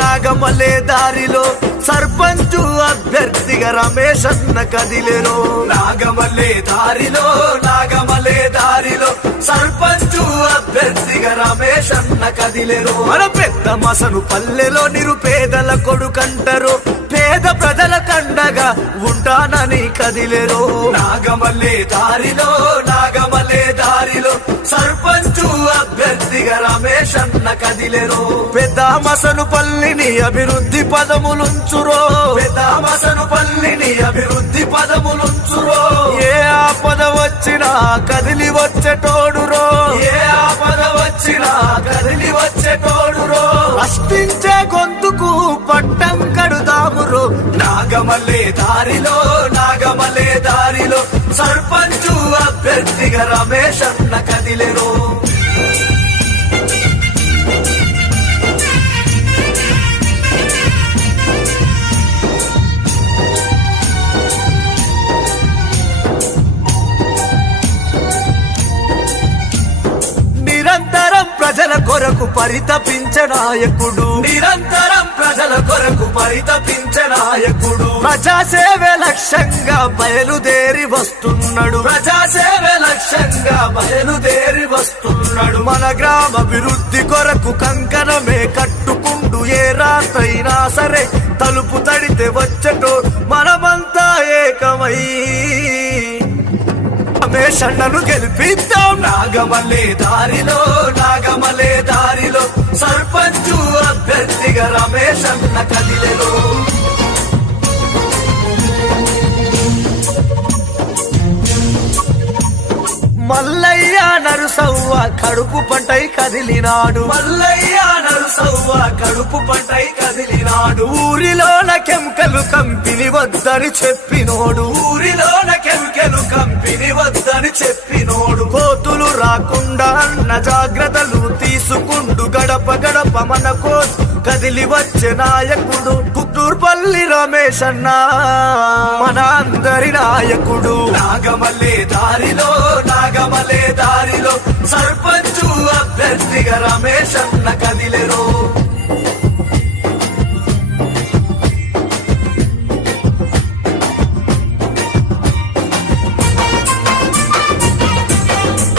నాగమల్లే దారిలో సర్పంచు అభ్యర్థిగా రమేష్ అన్న కదిలేరో నాగమల్లే దారిలో సర్పంచు అభ్యర్థిగా రమేష్ అన్న కదిలేరో మన పెద్ద మసను పల్లెలో నిరుపేదల కొడుకంటారు పేద ప్రజల కండగా ఉంటానని కదిలేరో నాగమల్లే దారిలో సర్పంచు అభ్యర్థిగా రమేష్ అన్న కదిలేరో పెద్ద మసను పల్లిని అభివృద్ధి పదములుంచురో ఏ ఆపద వచ్చినా కదిలి వచ్చేటోడురో అష్టించే గొంతుకు పట్టం కడుదామురో నాగమల్లే దారిలో సర్పంచు అభ్యర్థిగా రమేష్ అన్న కదిలేరో నిరంతరం ప్రజల కొరకు పరితపించే నాయకుడు ప్రజాసేవే లక్ష్యంగా బయలుదేరి వస్తున్నాడు మన గ్రామ అభివృద్ధి కొరకు కంకణమే కట్టుకుంటూ ఏ రాతైనా సరే తలుపు తడితే వచ్చటో మనమంతా ఏకమై రమేష్ అన్నను గెలిపిద్దాం నాగమల్లే దారిలో సర్పంచు అభ్యర్థిగా రమేష్ అన్న కదిలేరో మల్లయ్య నరుసవ్వ కడుపు పంటై కదిలినాడు ఊరిలోన కెమికలు కంపెనీ వద్దని చెప్పినోడు కోతులు రాకుండా అన్న జాగ్రత్తలు తీసుకుంటూ గడప మన కోసం కదిలి వచ్చే నాయకుడు పుత్తూర్పల్లి రమేష్ అన్న మన అందరి నాయకుడు నాగమల్లే